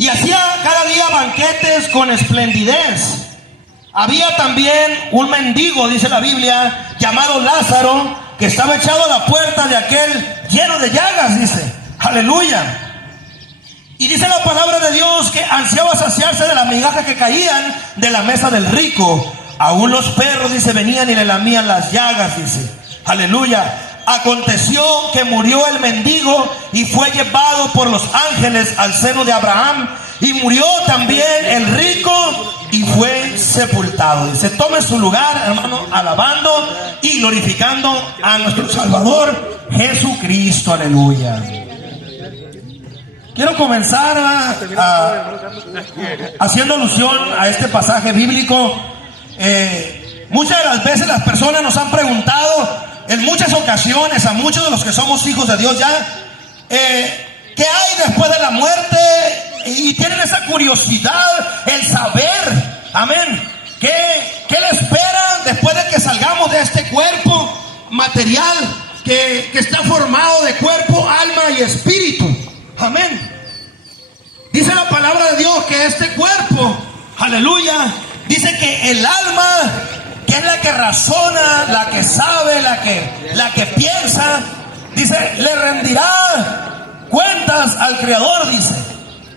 y hacía cada día banquetes con esplendidez. Había también un mendigo, dice la Biblia, llamado Lázaro, que estaba echado a la puerta de aquel lleno de llagas, dice. Aleluya. Y dice la palabra de Dios que ansiaba saciarse de las migajas que caían de la mesa del rico. Aún los perros, dice, venían y le lamían las llagas, dice. Aleluya. Aconteció que murió el mendigo y fue llevado por los ángeles al seno de Abraham. Y murió también el rico y fue sepultado. Dice, tome su lugar, hermano, alabando y glorificando a nuestro Salvador Jesucristo. Aleluya. Quiero comenzar haciendo alusión a este pasaje bíblico. Muchas de las veces las personas nos han preguntado en muchas ocasiones, a muchos de los que somos hijos de Dios ya, ¿qué hay después de la muerte? Y tienen esa curiosidad, el saber, amén, ¿qué le espera después de que salgamos de este cuerpo material que está formado de cuerpo, alma y espíritu? Amén. Dice la palabra de Dios que este cuerpo, aleluya, dice que el alma, que es la que razona, la que sabe, la que piensa, dice, le rendirá cuentas al Creador, dice.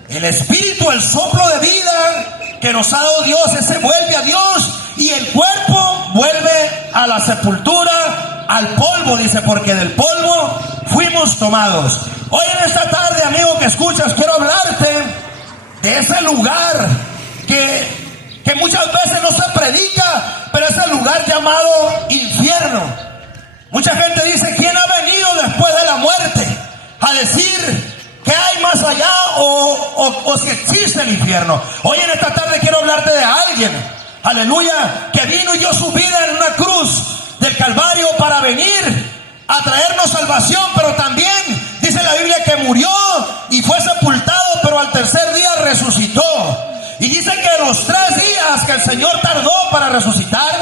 El espíritu, el soplo de vida que nos ha dado Dios, ese vuelve a Dios, y el cuerpo vuelve a la sepultura, al polvo, dice, porque del polvo fuimos tomados. Hoy en esta tarde, amigo que escuchas, quiero hablarte de ese lugar que muchas veces no se predica, pero es el lugar llamado infierno. Mucha gente dice, ¿quién ha venido después de la muerte a decir qué hay más allá o si existe el infierno? Hoy en esta tarde quiero hablarte de alguien, aleluya, que vino y dio su vida en una cruz del Calvario para venir a traernos salvación, pero también dice la Biblia que murió y fue sepultado, pero al tercer día resucitó. Y dice que los 3 días que el Señor tardó para resucitar,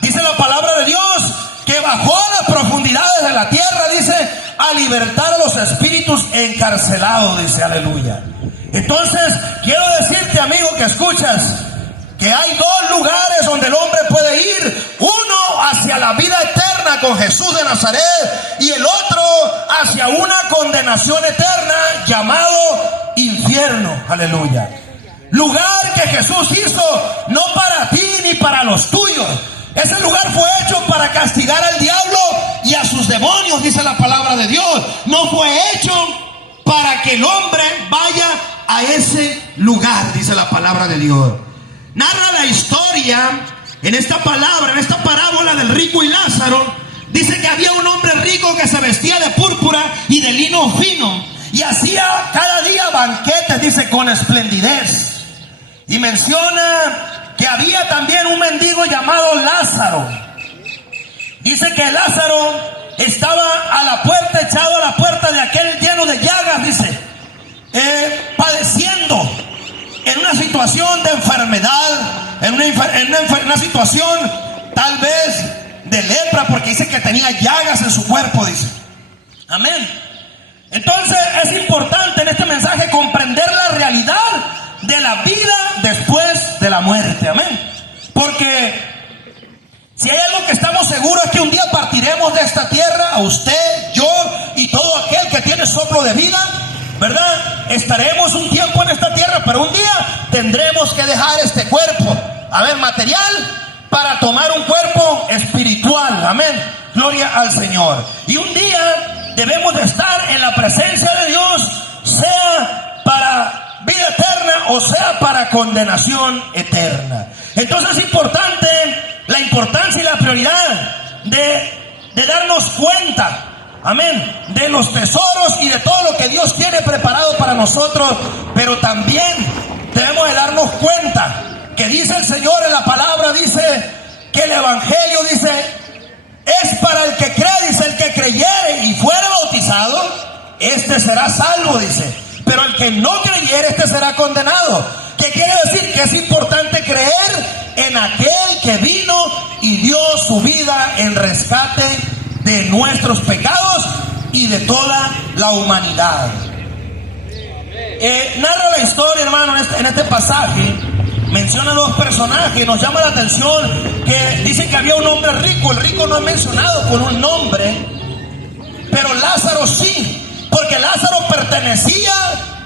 dice la palabra de Dios que bajó a las profundidades de la tierra, dice, a libertar a los espíritus encarcelados, dice, aleluya. Entonces quiero decirte, amigo que escuchas, que hay 2 lugares donde el hombre puede ir: uno hacia la vida eterna con Jesús de Nazaret, y el otro hacia una condenación eterna llamado infierno. Aleluya. Lugar que Jesús hizo no para ti ni para los tuyos. Ese lugar fue hecho para castigar al diablo y a sus demonios, dice la palabra de Dios. No fue hecho para que el hombre vaya a ese lugar, dice la palabra de Dios. Narra la historia en esta palabra, en esta parábola del rico y Lázaro. Dice que había un hombre rico que se vestía de púrpura y de lino fino y hacía cada día banquetes, dice, con esplendidez. Y menciona que había también un mendigo llamado Lázaro. Dice que Lázaro estaba a la puerta, echado a la puerta de aquel lleno de llagas, dice, padeciendo en una situación de enfermedad, en una situación tal vez de lepra, porque dice que tenía llagas en su cuerpo, dice. Amén. Entonces es importante en este mensaje comprender la realidad de la vida después de la muerte. Amén. Porque si hay algo que estamos seguros es que un día partiremos de esta tierra, a usted, yo y todo aquel que tiene soplo de vida, ¿verdad? Estaremos un tiempo en esta tierra, pero un día tendremos que dejar este cuerpo, amén, material, para tomar un cuerpo espiritual. Amén. Gloria al Señor. Y un día debemos de estar en la presencia de Dios, sea para vida eterna o sea para condenación eterna. Entonces es importante la importancia y la prioridad de darnos cuenta, amén, de los tesoros y de todo lo que Dios tiene preparado para nosotros, pero también debemos de darnos cuenta que dice el Señor en la palabra, dice que el evangelio, dice, es para el que cree, dice, el que creyere y fuere bautizado, este será salvo, dice, pero el que no creyere, este será condenado. ¿Qué quiere decir? Que es importante creer en aquel que vino y dio su vida en rescate de nuestros pecados y de toda la humanidad. narra la historia, hermano, en este pasaje. Menciona dos personajes. Nos llama la atención que dice que había un hombre rico. El rico no es mencionado con un nombre, pero Lázaro sí, porque Lázaro pertenecía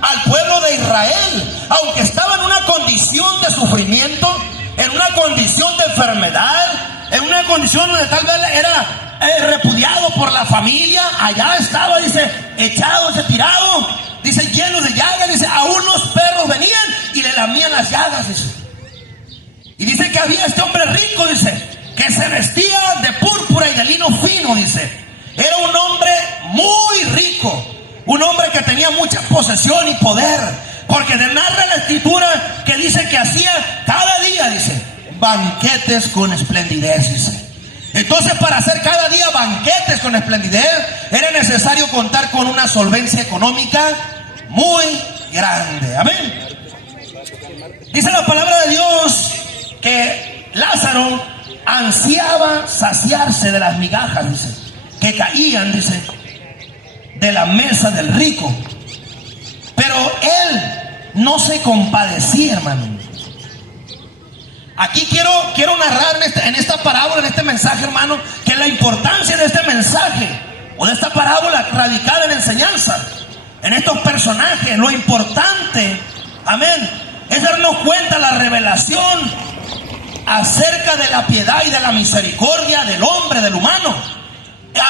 al pueblo de Israel, aunque estaba en una condición de sufrimiento, en una condición de enfermedad, en una condición donde tal vez era repudiado por la familia. Allá estaba, dice, echado, tirado, dice, lleno de llagas, dice, aún los perros venían y le lamían las llagas, dice. Y dice que había este hombre rico, dice, que se vestía de púrpura y de lino fino, dice. Era un hombre muy rico, un hombre que tenía mucha posesión y poder, porque narra la escritura que dice que hacía cada día, dice, banquetes con esplendidez, dice. Entonces, para hacer cada día banquetes con esplendidez, era necesario contar con una solvencia económica muy grande. Amén. Dice la palabra de Dios que Lázaro ansiaba saciarse de las migajas, dice, que caían, dice, de la mesa del rico. Pero él no se compadecía, hermano. Aquí quiero narrar en esta parábola, en este mensaje, hermano, que la importancia de este mensaje o de esta parábola radical en enseñanza, en estos personajes, lo importante, amén, es darnos cuenta la revelación acerca de la piedad y de la misericordia del hombre, del humano,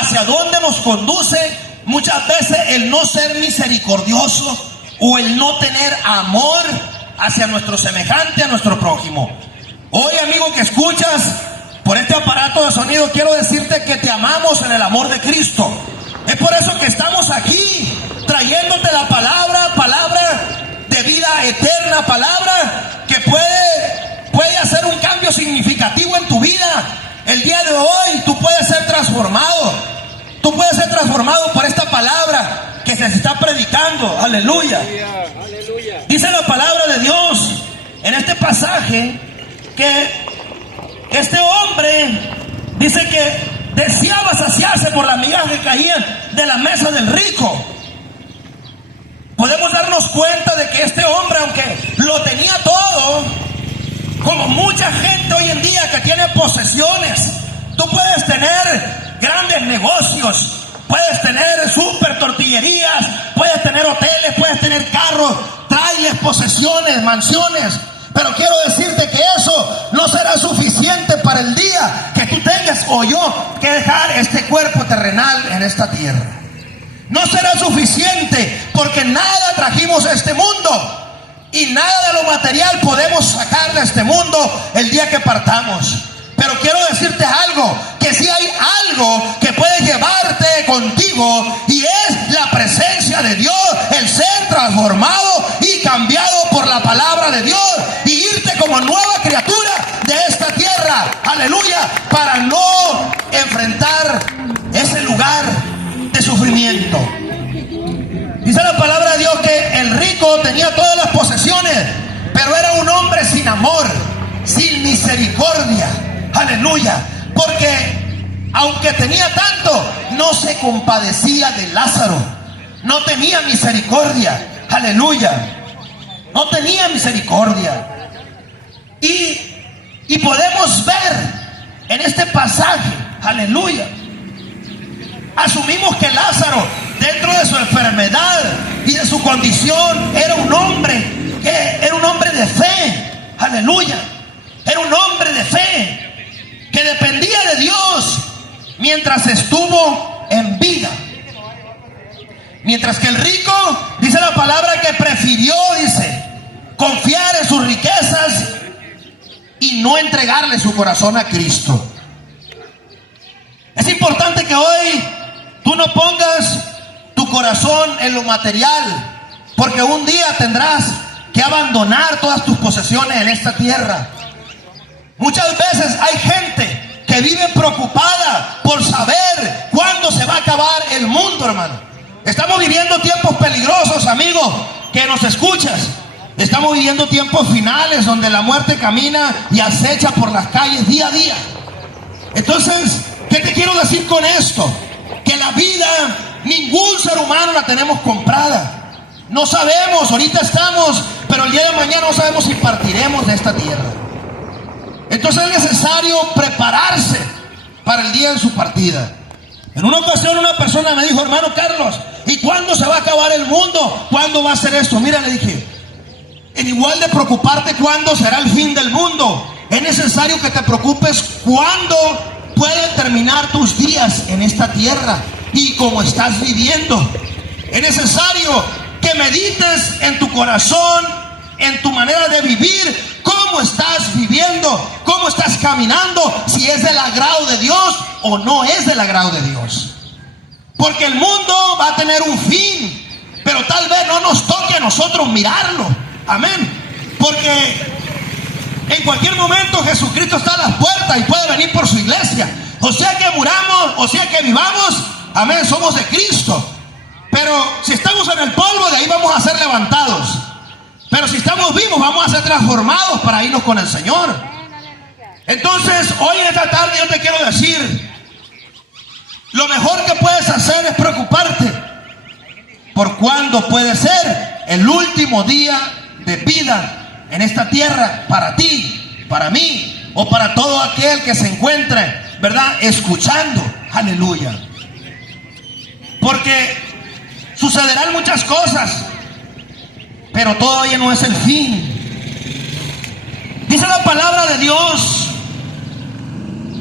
hacia dónde nos conduce muchas veces el no ser misericordioso o el no tener amor hacia nuestro semejante, a nuestro prójimo. Hoy, amigo que escuchas por este aparato de sonido, quiero decirte que te amamos en el amor de Cristo. Es por eso que estamos aquí trayéndote la palabra de vida eterna, palabra que puede hacer un cambio significativo en tu vida. El día de hoy tú puedes ser transformado. Tú puedes ser transformado por esta palabra que se está predicando. Aleluya. Dice la palabra de Dios en este pasaje que este hombre dice que deseaba saciarse por las migajas que caían de la mesa del rico. Podemos darnos cuenta de que este hombre, aunque lo tenía todo, como mucha gente hoy en día que tiene posesiones, tú puedes tener grandes negocios, puedes tener super tortillerías, puedes tener hoteles, puedes tener carros, trailers, posesiones, mansiones. Pero quiero decirte que eso no será suficiente para el día que tú tengas o yo que dejar este cuerpo terrenal en esta tierra. No será suficiente, porque nada trajimos a este mundo y nada de lo material podemos sacar de este mundo el día que partamos. Pero quiero decirte algo, que si hay algo que puede llevarte contigo, y es la presencia de Dios, el ser transformado y cambiado por la palabra de Dios y irte como nueva criatura de esta tierra, aleluya, para no enfrentar ese lugar de sufrimiento. Dice la palabra de Dios que el rico tenía todas las posesiones, pero era un hombre sin amor, sin misericordia. Aleluya, porque aunque tenía tanto, no se compadecía de Lázaro, no tenía misericordia. Aleluya, no tenía misericordia. Y podemos ver en este pasaje, aleluya, asumimos que Lázaro, dentro de su enfermedad y de su condición, era un hombre de fe. Aleluya, era un hombre de fe que dependía de Dios mientras estuvo en vida. Mientras que el rico, dice la palabra, que prefirió, dice, confiar en sus riquezas y no entregarle su corazón a Cristo. Es importante que hoy tú no pongas tu corazón en lo material, porque un día tendrás que abandonar todas tus posesiones en esta tierra. Muchas veces hay gente que vive preocupada por saber cuándo se va a acabar el mundo, hermano. Estamos viviendo tiempos peligrosos, amigo, que nos escuchas. Estamos viviendo tiempos finales donde la muerte camina y acecha por las calles día a día. Entonces, ¿qué te quiero decir con esto? Que la vida, ningún ser humano la tenemos comprada. No sabemos, ahorita estamos, pero el día de mañana no sabemos si partiremos de esta tierra. Entonces es necesario prepararse para el día de su partida. En una ocasión una persona me dijo: hermano Carlos, ¿y cuándo se va a acabar el mundo? ¿Cuándo va a ser esto? Mira, le dije, en igual de preocuparte cuándo será el fin del mundo, es necesario que te preocupes cuándo pueden terminar tus días en esta tierra y cómo estás viviendo. Es necesario que medites en tu corazón, en tu manera de vivir, cómo estás viviendo, cómo estás caminando, si es del agrado de Dios o no es del agrado de Dios. Porque el mundo va a tener un fin, pero tal vez no nos toque a nosotros mirarlo. Amén. Porque en cualquier momento Jesucristo está a las puertas y puede venir por su iglesia. O sea que muramos, o sea que vivamos, amén, somos de Cristo. Pero si estamos en el polvo, de ahí vamos a ser levantados. Pero si estamos vivos, vamos a ser transformados para irnos con el Señor. Entonces, hoy en esta tarde yo te quiero decir, lo mejor que puedes hacer es preocuparte por cuándo puede ser el último día de vida en esta tierra para ti, para mí o para todo aquel que se encuentre, ¿verdad?, escuchando. Aleluya. Porque sucederán muchas cosas, pero todavía no es el fin. Dice la palabra de Dios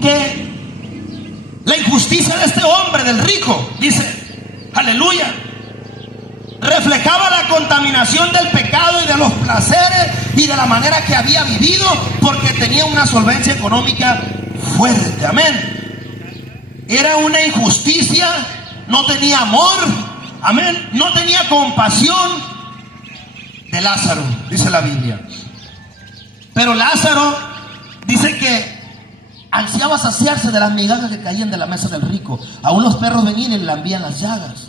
que la injusticia de este hombre, del rico, dice, aleluya, reflejaba la contaminación del pecado y de los placeres y de la manera que había vivido, porque tenía una solvencia económica fuerte. Amén. Era una injusticia, no tenía amor, amén, no tenía compasión de Lázaro, dice la Biblia. Pero Lázaro dice que ansiaba saciarse de las migajas que caían de la mesa del rico. Aún los perros venían y le lambían las llagas.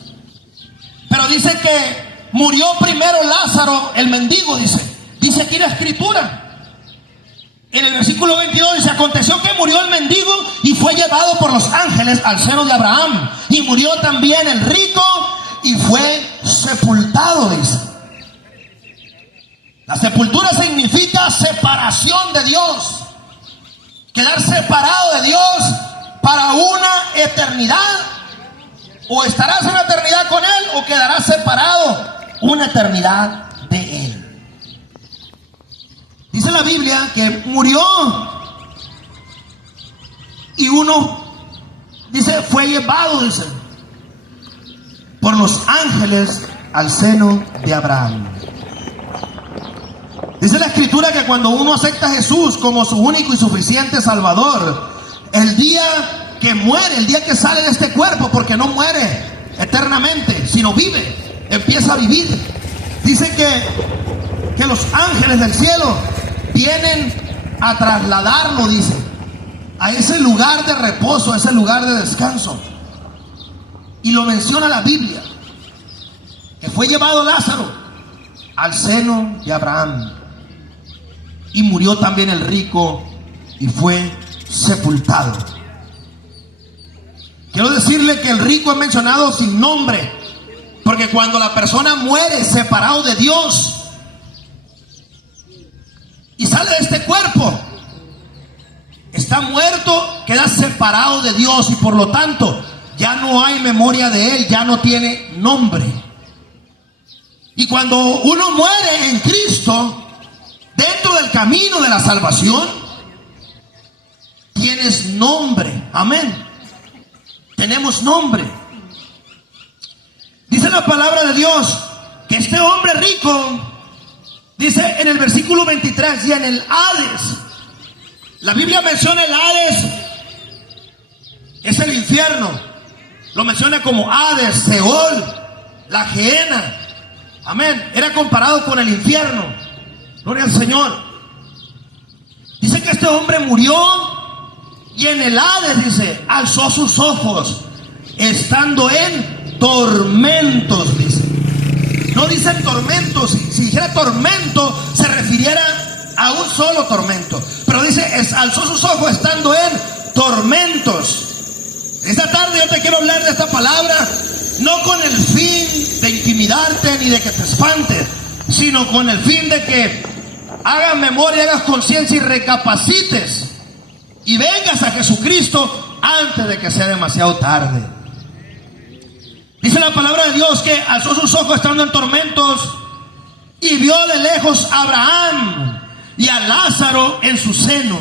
Pero dice que murió primero Lázaro, el mendigo, dice aquí la escritura. En el versículo 22 dice: aconteció que murió el mendigo y fue llevado por los ángeles al seno de Abraham. Y murió también el rico y fue sepultado, dice. La sepultura significa separación de Dios. Quedar separado de Dios para una eternidad. O estarás en la eternidad con Él, o quedarás separado una eternidad de Él. Dice la Biblia que murió y uno, dice, fue llevado, dice, por los ángeles al seno de Abraham. Dice la escritura que cuando uno acepta a Jesús como su único y suficiente Salvador, el día que muere, el día que sale de este cuerpo, porque no muere eternamente, sino vive, empieza a vivir. Dice que los ángeles del cielo vienen a trasladarlo, dice, a ese lugar de reposo, a ese lugar de descanso. Y lo menciona la Biblia, que fue llevado Lázaro al seno de Abraham. Y murió también el rico y fue sepultado. Quiero decirle que el rico es mencionado sin nombre, porque cuando la persona muere separado de Dios y sale de este cuerpo, está muerto, queda separado de Dios y por lo tanto ya no hay memoria de él, ya no tiene nombre. Y cuando uno muere en Cristo, dentro del camino de la salvación, tienes nombre. Amén. Tenemos nombre. Dice la palabra de Dios que este hombre rico, dice en el versículo 23, y en el Hades, la Biblia menciona el Hades, es el infierno, lo menciona como Hades, Seol, la Gehenna. Amén. Era comparado con el infierno. Gloria al Señor. Dice que este hombre murió y en el Hades, dice, alzó sus ojos estando en tormentos, dice. No dice tormentos. Si dijera tormento se refiriera a un solo tormento, pero dice alzó sus ojos estando en tormentos. Esta tarde yo te quiero hablar de esta palabra, no con el fin de intimidar intimidarte ni de que te espantes, sino con el fin de que hagas memoria, hagas conciencia y recapacites y vengas a Jesucristo antes de que sea demasiado tarde. Dice la palabra de Dios que alzó sus ojos estando en tormentos y vio de lejos a Abraham y a Lázaro en su seno.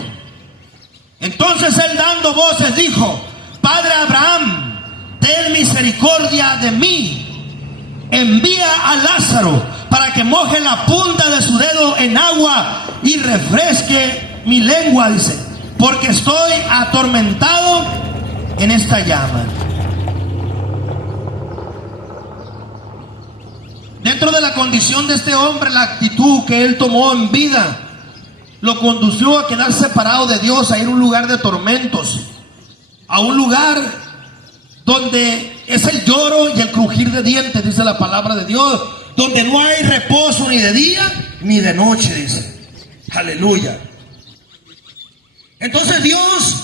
Entonces él, dando voces, dijo: Padre Abraham, ten misericordia de mí, envía a Lázaro para que moje la punta de su dedo en agua y refresque mi lengua, dice, porque estoy atormentado en esta llama. Dentro de la condición de este hombre, la actitud que él tomó en vida lo condució a quedar separado de Dios, a ir a un lugar de tormentos, a un lugar donde es el lloro y el crujir de dientes, dice la palabra de Dios, donde no hay reposo ni de día ni de noche, dice. Aleluya. Entonces Dios,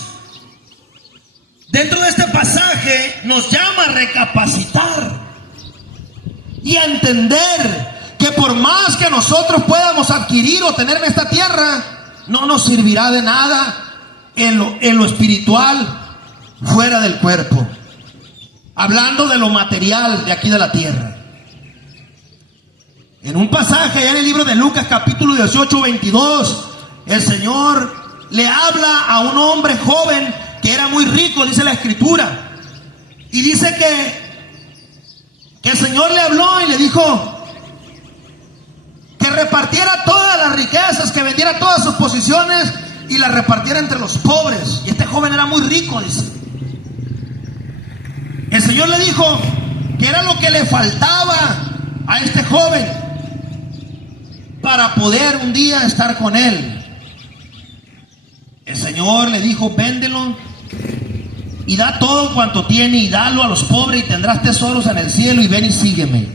dentro de este pasaje, nos llama a recapacitar y a entender que por más que nosotros podamos adquirir o tener en esta tierra, no nos servirá de nada en lo espiritual fuera del cuerpo. Hablando de lo material de aquí de la tierra. En un pasaje en el libro de Lucas capítulo 18, 22, el Señor le habla a un hombre joven que era muy rico, dice la Escritura. Y dice que el Señor le habló y le dijo que repartiera todas las riquezas, que vendiera todas sus posesiones y las repartiera entre los pobres. Y este joven era muy rico, dice. El Señor le dijo que era lo que le faltaba a este joven para poder un día estar con él. El Señor le dijo: véndelo y da todo cuanto tiene y dalo a los pobres y tendrás tesoros en el cielo, y ven y sígueme.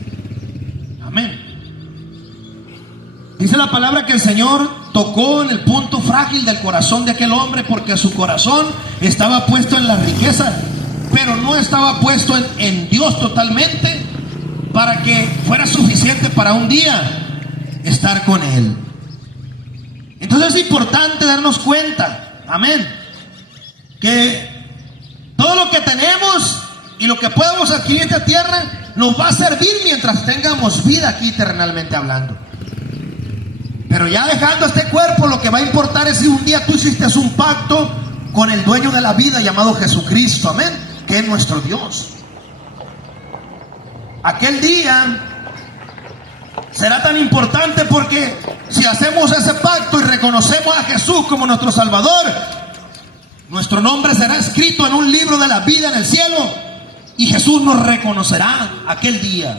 Amén. Dice la palabra que el Señor tocó en el punto frágil del corazón de aquel hombre, porque su corazón estaba puesto en la riqueza, pero no estaba puesto en Dios totalmente, para que fuera suficiente para un día estar con Él. Entonces es importante darnos cuenta, amén, que todo lo que tenemos y lo que podemos adquirir en esta tierra nos va a servir mientras tengamos vida aquí terrenalmente hablando. Pero ya dejando este cuerpo, lo que va a importar es si un día tú hiciste un pacto con el dueño de la vida llamado Jesucristo, amén, que es nuestro Dios. Aquel día será tan importante, porque si hacemos ese pacto y reconocemos a Jesús como nuestro Salvador, nuestro nombre será escrito en un libro de la vida en el cielo, y Jesús nos reconocerá aquel día.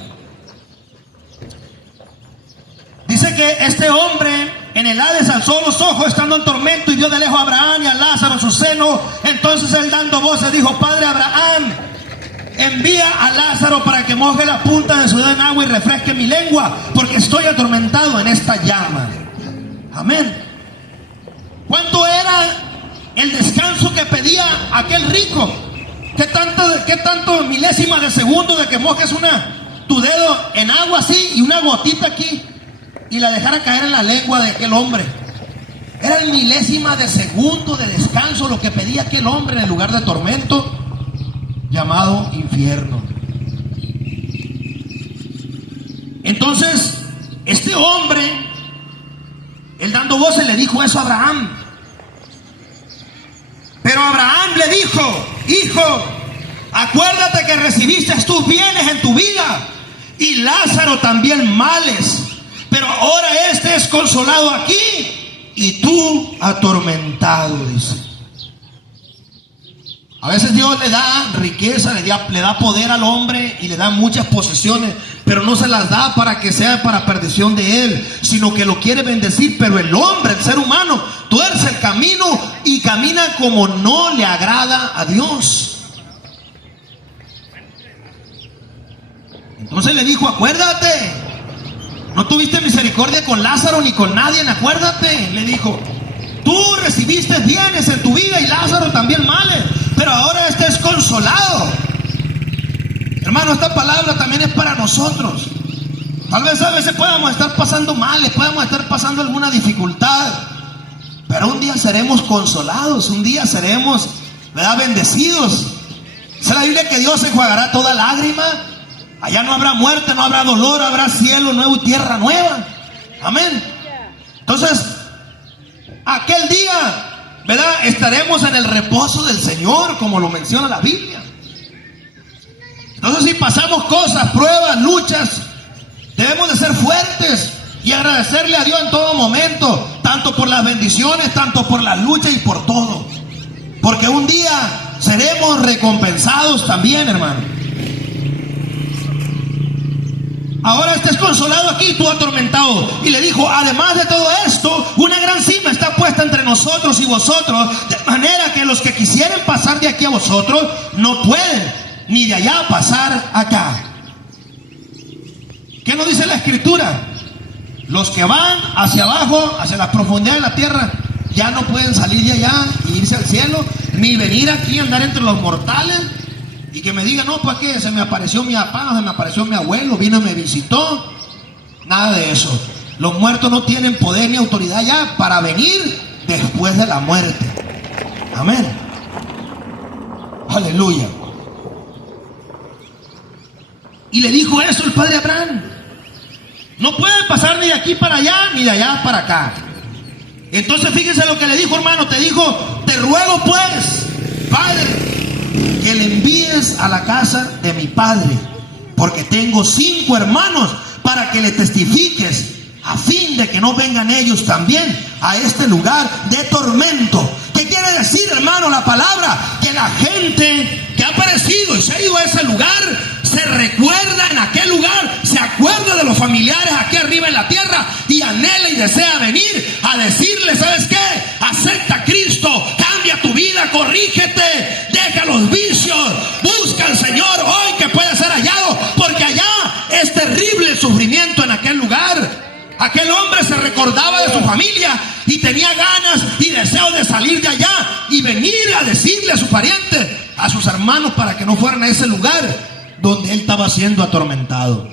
Dice que este hombre en el Hades alzó los ojos estando en tormento y vio de lejos a Abraham y a Lázaro en su seno. Entonces él, dando voces, dijo: Padre Abraham, envía a Lázaro para que moje la punta de su dedo en agua y refresque mi lengua, porque estoy atormentado en esta llama. Amén. ¿Cuánto era el descanso que pedía aquel rico? ¿Qué tanto milésima de segundo de que mojes tu dedo en agua así y una gotita aquí y la dejara caer en la lengua de aquel hombre? Era el milésima de segundo de descanso lo que pedía aquel hombre en el lugar de tormento llamado infierno. Entonces este hombre, él dando voces, le dijo eso a Abraham. Pero Abraham le dijo: hijo, acuérdate que recibiste tus bienes en tu vida y Lázaro también males, pero ahora este es consolado aquí y tú atormentado, dice. A veces Dios le da riqueza, le da poder al hombre y le da muchas posesiones, pero no se las da para que sea para perdición de él, sino que lo quiere bendecir. Pero el hombre, el ser humano, tuerce el camino y camina como no le agrada a Dios. Entonces le dijo: acuérdate, no tuviste misericordia con Lázaro ni con nadie, acuérdate. Le dijo: tú recibiste bienes en tu vida y Lázaro también males, pero ahora es consolado. Hermano, esta palabra también es para nosotros. Tal vez a veces podamos estar pasando males, podamos estar pasando alguna dificultad, pero un día seremos consolados, un día seremos, ¿verdad?, bendecidos. Dice la Biblia que Dios enjuagará toda lágrima. Allá no habrá muerte, no habrá dolor, habrá cielo nuevo y tierra nueva. Amén. Entonces, aquel día, ¿verdad?, estaremos en el reposo del Señor, como lo menciona la Biblia. Entonces, si pasamos cosas, pruebas, luchas, debemos de ser fuertes y agradecerle a Dios en todo momento, tanto por las bendiciones, tanto por las luchas y por todo, porque un día seremos recompensados también, hermano. Ahora estés consolado aquí, tú atormentado. Y le dijo: además de todo esto, una gran cima está puesta entre nosotros y vosotros, de manera que los que quisieren pasar de aquí a vosotros no pueden, ni de allá pasar acá. ¿Qué nos dice la Escritura? Los que van hacia abajo, hacia la profundidad de la tierra, ya no pueden salir de allá y irse al cielo, ni venir aquí a andar entre los mortales y que me digan: no, ¿para qué? Se me apareció mi papá, se me apareció mi abuelo, vino y me visitó. Nada de eso. Los muertos no tienen poder ni autoridad ya para venir después de la muerte. Amén. Aleluya. Y le dijo eso el padre Abraham: no pueden pasar ni de aquí para allá, ni de allá para acá. Entonces fíjense lo que le dijo, hermano. Te dijo: te ruego pues, Padre, que le envíes a la casa de mi padre, porque tengo 5 hermanos, para que le testifiques, a fin de que no vengan ellos también a este lugar de tormento. ¿Qué quiere decir, hermano, la palabra? Que la gente que ha aparecido y se ha ido a ese lugar se recuerda en aquel lugar, se acuerda de los familiares aquí arriba en la tierra y anhela y desea venir a decirle: ¿sabes qué? Acepta a Cristo, cambia tu vida, corrígete, deja los vicios, busca al Señor hoy que puede ser hallado, porque allá es terrible el sufrimiento en aquel lugar. Aquel hombre se recordaba de su familia y tenía ganas y deseo de salir de allá y venir a decirle a su pariente, a sus hermanos, para que no fueran a ese lugar donde él estaba siendo atormentado.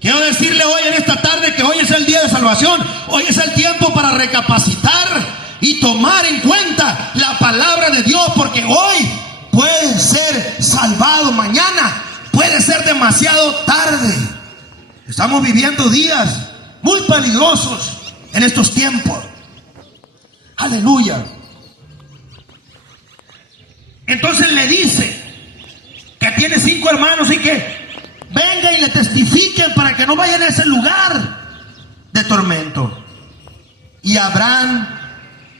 Quiero decirle hoy en esta tarde que hoy es el día de salvación. Hoy es el tiempo para recapacitar y tomar en cuenta la palabra de Dios, porque hoy puede ser salvado, mañana puede ser demasiado tarde. Estamos viviendo días muy peligrosos en estos tiempos. Aleluya. Entonces le dice que tiene 5 hermanos y que venga y le testifiquen para que no vayan a ese lugar de tormento. Y Abraham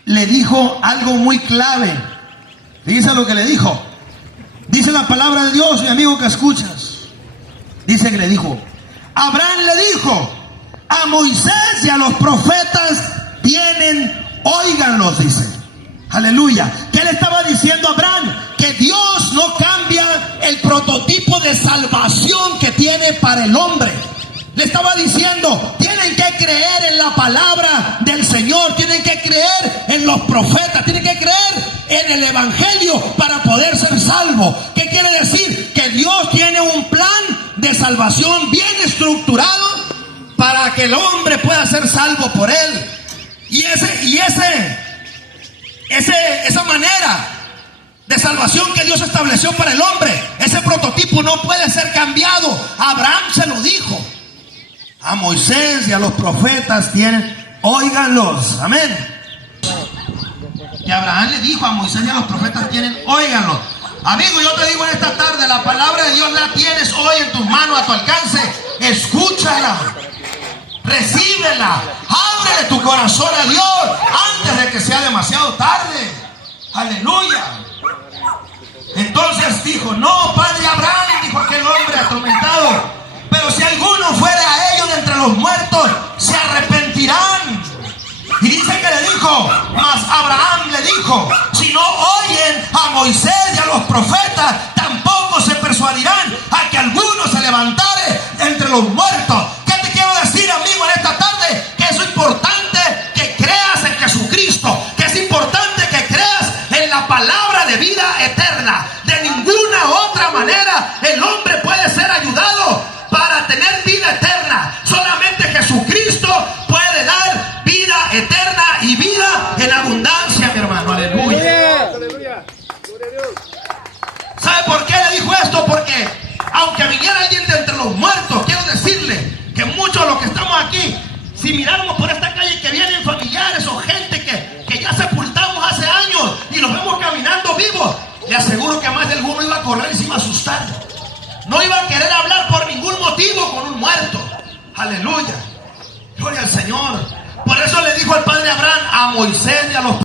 le dijo algo muy clave. Dice lo que le dijo. Dice la palabra de Dios, mi amigo que escuchas. Dice que le dijo: Abraham le dijo: a Moisés y a los profetas tienen, óiganlos, dice. Aleluya. ¿Qué le estaba diciendo a Abraham? Que Dios no cambia el prototipo de salvación que tiene para el hombre. Le estaba diciendo: tienen que creer en la palabra del Señor, tienen que creer en los profetas, tienen que creer en el evangelio para poder ser salvos. ¿Qué quiere decir? Que Dios tiene un plan de salvación bien estructurado para que el hombre pueda ser salvo por él. Y esa manera de salvación que Dios estableció para el hombre, ese prototipo no puede ser cambiado. Abraham se lo dijo. A Moisés y a los profetas tienen, óiganlos. Amén. Que Abraham le dijo: a Moisés y a los profetas tienen, óiganlos. Amigo, yo te digo en esta tarde, la palabra de Dios la tienes hoy en tus manos, a tu alcance. Escúchala, recíbela, abre tu corazón a Dios antes de que sea demasiado tarde. Aleluya. Entonces dijo: no, padre Abraham, dijo aquel hombre atormentado, pero si alguno fuera a ellos de entre los muertos, se arrepentirán. Y dice que le dijo: mas Abraham le dijo: si no oyen a Moisés y a los profetas, tampoco se persuadirán a que alguno se levantare entre los muertos. ¿Qué te quiero decir, amigo, en esta tarde? Que es importante que creas en Jesucristo, que es importante que creas en la palabra de vida eterna. De ninguna otra manera el hombre puede ser ayudado para tener vida eterna. en abundancia, mi hermano. Aleluya. ¿Sabe por qué le dijo esto? Porque aunque viniera alguien de entre los muertos, quiero decirle que muchos de los que estamos aquí, si miráramos por esta calle que vienen familiares o gente que ya sepultamos hace años y los vemos caminando vivos, le aseguro que más de alguno iba a correr y se iba a asustar. No iba a querer hablar por ningún motivo con un muerto. Aleluya. Gloria al Señor. Por eso le dijo el padre Abraham a Moisés y a los